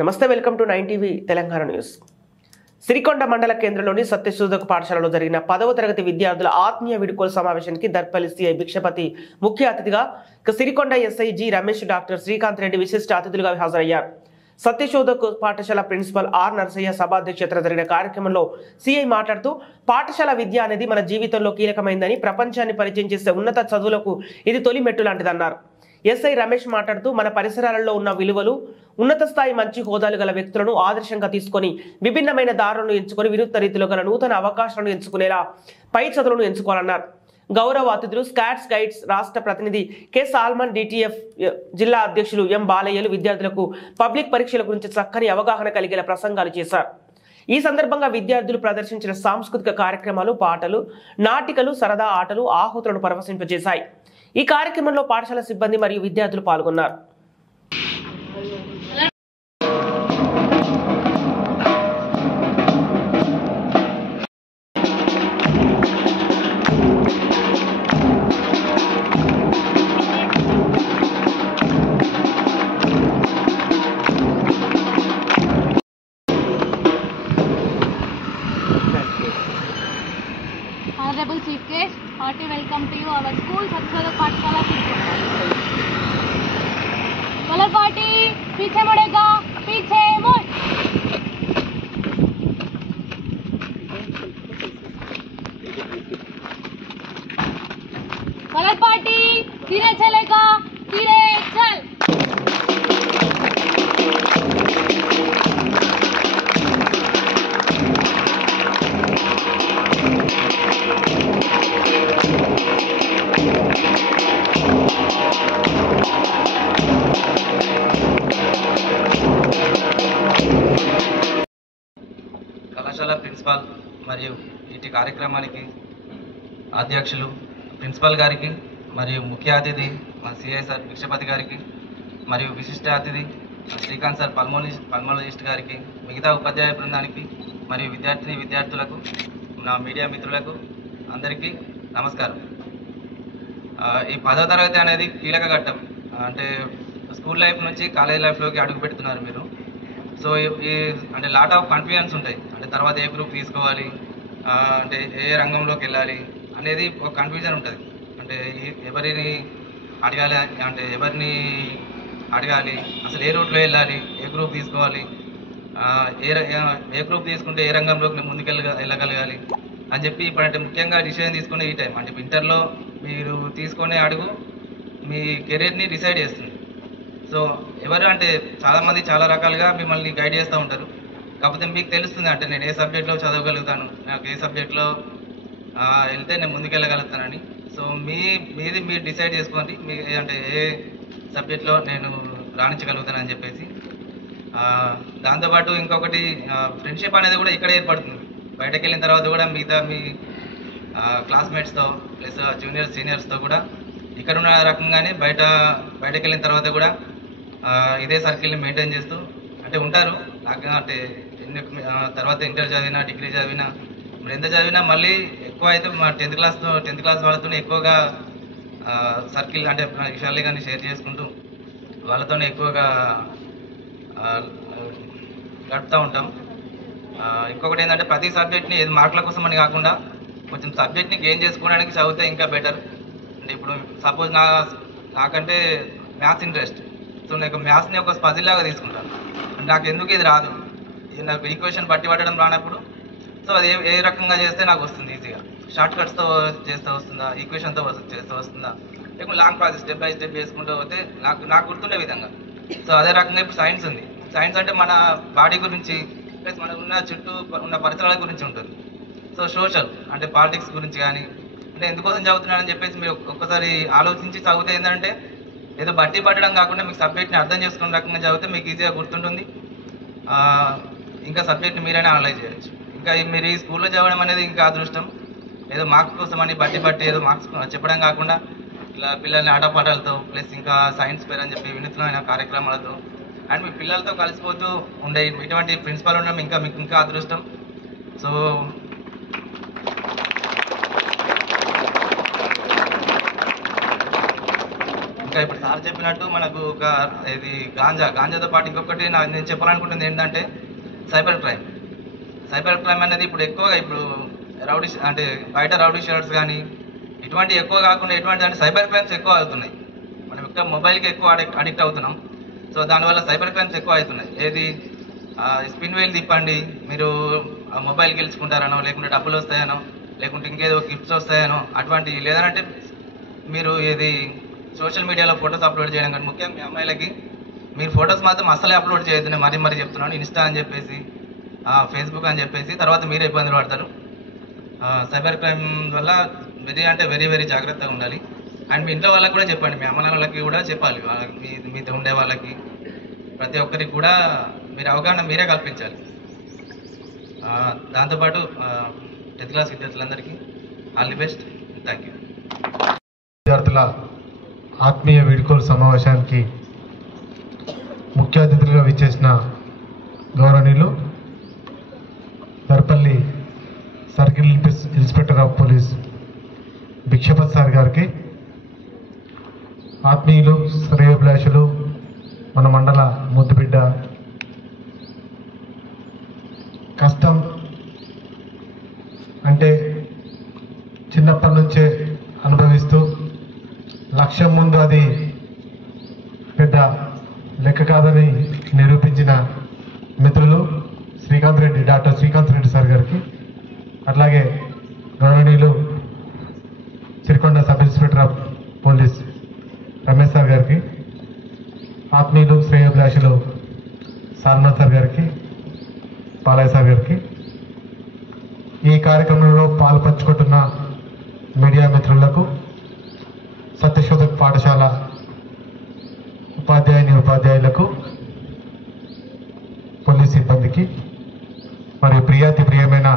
నమస్తే, welcome to 9 TV Telangana news. Sirikonda మండల కేంద్రంలోని సత్యశోధక పాఠశాలలో జరిగిన 10వ తరగతి విద్యార్థుల ఆత్మీయ వీడ్కోలు సమావేశానికి దర్పల్లి సిఐ భిక్షపతి ముఖ్య అతిథిగా, Sirikonda SI G Ramesh, doctor Srikanth Reddy విశిష్ట అతిథులుగా హాజరయ్యారు. సత్యశోధక పాఠశాల ప్రిన్సిపల్ ఆర్ నరసయ్య సభాధ్యక్షతన జరిగిన కార్యక్రమంలో సిఐ మాట్లాడుతూ, పాఠశాల విద్య అనేది మన జీవితంలో కీలకమైందని, ప్రపంచాన్ని పరిచయం చేసే ఉన్నత చదువులకు ఇది తొలి మెట్టు లాంటిదన్నారు. ఎస్ఐ రమేష్ మాట్లాడుతూ, మన పరిసరాలలో ఉన్న విలువలు, ఉన్నత స్థాయి మంచి హోదాలు గల వ్యక్తులను ఆదర్శంగా తీసుకొని విభిన్నమైన దారులను ఎంచుకొని వినూత్న రీతిలో గల నూతన అవకాశాలను ఎంచుకునేలా పై చదువులను ఎంచుకోవాలన్నారు. గౌరవ అతిథులు స్కాట్స్ గైడ్స్ రాష్ట్ర ప్రతినిధి కె సాల్మన్, డిటిఎఫ్ జిల్లా అధ్యక్షులు ఎం బాలయ్యలు విద్యార్థులకు పబ్లిక్ పరీక్షల గురించి చక్కని అవగాహన కలిగేలా ప్రసంగాలు చేశారు. ఈ సందర్భంగా విద్యార్థులు ప్రదర్శించిన సాంస్కృతిక కార్యక్రమాలు, పాటలు, నాటికలు, సరదా ఆటలు ఆహుతులను పరవశింపజేశాయి. ఈ కార్యక్రమంలో పాఠశాల సిబ్బంది మరియు విద్యార్థులు పాల్గొన్నారు. Honorable Chief Guest, hearty welcome to you our school, Satyashodhak Pathshala Sirikonda. Color party, पीछे मुड़ेगा, पीछे मुड़. Color party, धीरे चलेगा, धीरे चल. కళాశాల ప్రిన్సిపాల్ మరియు ఇటు కార్యక్రమానికి అధ్యక్షులు ప్రిన్సిపాల్ గారికి మరియు ముఖ్య అతిథి మా సిఐ సార్ భిక్షపతి గారికి మరియు విశిష్ట అతిథి శ్రీకాంత్ సార్ పల్మోలజిస్ట్ గారికి, మిగతా ఉపాధ్యాయ బృందానికి మరియు విద్యార్థులకు, నా మీడియా మిత్రులకు అందరికీ నమస్కారం. ఈ 10వ తరగతి అనేది కీలక ఘట్టం. అంటే స్కూల్ లైఫ్ నుంచి కాలేజ్ లైఫ్లోకి అడుగు పెడుతున్నారు మీరు. సో ఈ అంటే లాట్ ఆఫ్ కన్ఫ్యూజన్స్ ఉంటాయి. అంటే తర్వాత ఏ గ్రూప్ తీసుకోవాలి, అంటే ఏ రంగంలోకి వెళ్ళాలి అనేది ఒక కన్ఫ్యూజన్ ఉంటుంది. అంటే ఎవరిని అడగాలి, అసలు ఏ రూట్లో వెళ్ళాలి, ఏ గ్రూప్ తీసుకోవాలి, ఏ గ్రూప్ తీసుకుంటే ఏ రంగంలోకి ముందుకు వెళ్ళగలగాలి అని చెప్పి ఇప్పుడు అంటే ముఖ్యంగా డిసిషన్ తీసుకునే ఈ టైం. అంటే ఇంటర్లో మీరు తీసుకునే అడుగు మీ కెరీర్ని డిసైడ్ చేస్తుంది. సో ఎవరు అంటే చాలామంది చాలా రకాలుగా మిమ్మల్ని గైడ్ చేస్తూ ఉంటారు. కాకపోతే మీకు తెలుస్తుంది అంటే నేను ఏ సబ్జెక్ట్లో చదవగలుగుతాను, నాకు ఏ సబ్జెక్ట్లో వెళ్తే నేను ముందుకెళ్ళగలుగుతానని. సో మీది మీరు డిసైడ్ చేసుకోండి, మీ అంటే ఏ సబ్జెక్ట్లో నేను రాణించగలుగుతానని చెప్పేసి. దాంతోపాటు ఇంకొకటి, ఫ్రెండ్షిప్ అనేది కూడా ఇక్కడే ఏర్పడుతుంది. బయటకు వెళ్ళిన తర్వాత కూడా మిగతా మీ క్లాస్మేట్స్తో ప్లస్ జూనియర్స్ సీనియర్స్తో కూడా ఇక్కడ ఉన్న రకంగానే బయటకు వెళ్ళిన తర్వాత కూడా ఇదే సర్కిల్ని మెయింటైన్ చేస్తూ అంటే ఉంటారు. అంటే తర్వాత ఇంటర్ చదివినా, డిగ్రీ చదివినా, మరి ఎంత చదివినా మళ్ళీ ఎక్కువ అయితే మా 10th క్లాస్ వాళ్ళతో ఎక్కువగా సర్కిల్ అంటే విషయాలు కానీ షేర్ చేసుకుంటూ వాళ్ళతోనే ఎక్కువగా గడుపుతూ ఉంటాం. ఇంకొకటి ఏంటంటే ప్రతి సబ్జెక్ట్ని ఏది మార్కుల కోసం అని కాకుండా కొంచెం సబ్జెక్ట్ని గెయిన్ చేసుకోవడానికి చదివితే ఇంకా బెటర్. అంటే ఇప్పుడు సపోజ్ నాకంటే మ్యాథ్స్ ఇంట్రెస్ట్. సో నాకు మ్యాథ్స్ని ఒక పజిల్ లాగా తీసుకుంటాను. నాకు ఎందుకు ఇది రాదు, నాకు ఈక్వేషన్ పట్టడం రానప్పుడు సో అది ఏ రకంగా చేస్తే నాకు వస్తుంది ఈజీగా, షార్ట్ కట్స్తో చేస్తే వస్తుందా, ఈక్వేషన్తో చేస్తే వస్తుందా, లేకపోతే long process step by step చేసుకుంటూ పోతే నాకు గుర్తుండే విధంగా. సో అదే రకంగా ఇప్పుడు సైన్స్ ఉంది. సైన్స్ అంటే మన బాడీ గురించి ప్లస్ మన చుట్టూ ఉన్న పరిసరాల గురించి ఉంటుంది. సో సోషల్ అంటే పాలిటిక్స్ గురించి కానీ, అంటే ఎందుకోసం చదువుతున్నానని చెప్పేసి మీరు ఒక్కసారి ఆలోచించి చదివితే ఏంటంటే ఏదో బట్టి పట్టడం కాకుండా మీకు సబ్జెక్ట్ని అర్థం చేసుకునే రకంగా చదివితే మీకు ఈజీగా గుర్తుంటుంది. ఇంకా సబ్జెక్ట్ని మీరైనా అనలైజ్ చేయొచ్చు. ఇంకా మీరు ఈ స్కూల్లో చదవడం అనేది ఇంకా అదృష్టం. ఏదో మార్క్స్ కోసం అని బట్టి ఏదో మార్క్స్ చెప్పడం కాకుండా ఇట్లా పిల్లల్ని ఆటపాటలతో ప్లస్ ఇంకా సైన్స్ ఫేర్ అని చెప్పి వినూత్నమైన కార్యక్రమాలతో అండ్ మీ పిల్లలతో కలిసిపోతూ ఉండే ఇటువంటి ప్రిన్సిపల్ ఉండడం మీకు ఇంకా అదృష్టం. సో ఇంకా ఇప్పుడు సార్ చెప్పినట్టు మనకు ఒక ఇది గాంజాతో పాటు ఇంకొకటి నేను చెప్పాలనుకుంటుంది ఏంటంటే సైబర్ క్రైమ్ అనేది ఇప్పుడు ఎక్కువగా ఇప్పుడు రౌడీ అంటే బయట రౌడీ షీటర్స్ కానీ ఇటువంటి ఎక్కువ కాకుండా ఎటువంటి అంటే సైబర్ క్రైమ్స్ ఎక్కువ అవుతున్నాయి. మనం ఎక్కువ మొబైల్కి ఎక్కువ అడిక్ట్ అవుతున్నాం. సో దానివల్ల సైబర్ క్రైమ్స్ ఎక్కువ అవుతున్నాయి. ఏది స్పిన్ వీల్ తిప్పండి మీరు మొబైల్ గెలుచుకుంటారనో, లేకుంటే డబ్బులు వస్తాయనో, లేకుంటే ఇంకేదో గిఫ్ట్స్ వస్తాయనో అటువంటి, లేదంటే మీరు ఏది సోషల్ మీడియాలో ఫొటోస్ అప్లోడ్ చేయడం కానీ, ముఖ్యంగా మీ అమ్మాయిలకి మీరు ఫొటోస్ మాత్రం అసలే అప్లోడ్ చేయొద్దు. నేను మరీ చెప్తున్నాను. ఇన్స్టా అని చెప్పేసి ఫేస్బుక్ అని చెప్పేసి తర్వాత మీరే ఇబ్బందులు పడతారు. సైబర్ క్రైమ్ వల్ల వెరీ వెరీ జాగ్రత్తగా ఉండాలి. అండ్ మీ ఇంట్లో వాళ్ళకి కూడా చెప్పండి, మీ అమ్మ నాన్నలకి కూడా చెప్పాలి, వాళ్ళకి మీతో ఉండే వాళ్ళకి ప్రతి ఒక్కరికి కూడా మీరు అవగాహన మీరే కల్పించాలి. దాంతోపాటు 10th క్లాస్ విద్యార్థులందరికీ all the best. Thank you. విద్యార్థుల ఆత్మీయ వీడ్కోలు సమావేశానికి ముఖ్య అతిథులుగా విచ్చేసిన గౌరవనీయులు Darpalli circle inspector of police Bhikshapath sir గారికి, ఆత్మీయులు శ్రేయోభిలాషులు మన మండల ముద్దుబిడ్డ, కష్టం అంటే చిన్నప్పటి నుంచే అనుభవిస్తూ లక్ష్యం ముందు అది పెద్ద లెక్క కాదని నిరూపించిన మిత్రులు డాక్టర్ శ్రీకాంత్ రెడ్డి సార్ గారికి, అట్లాగే గౌరవనీయులు Sirikonda sub inspector of police Ramesh sir గారికి, ఆత్మీయులు శ్రేయోభిలాషులు సారనాథ్ సార్ గారికి, బాలయ్య సార్ గారికి, ఈ కార్యక్రమంలో పాల్పంచుకుంటున్న మీడియా మిత్రులకు, సత్యశోధక్ పాఠశాల ఉపాధ్యాయులకు, పోలీస్ సిబ్బందికి మరియు ప్రియమైన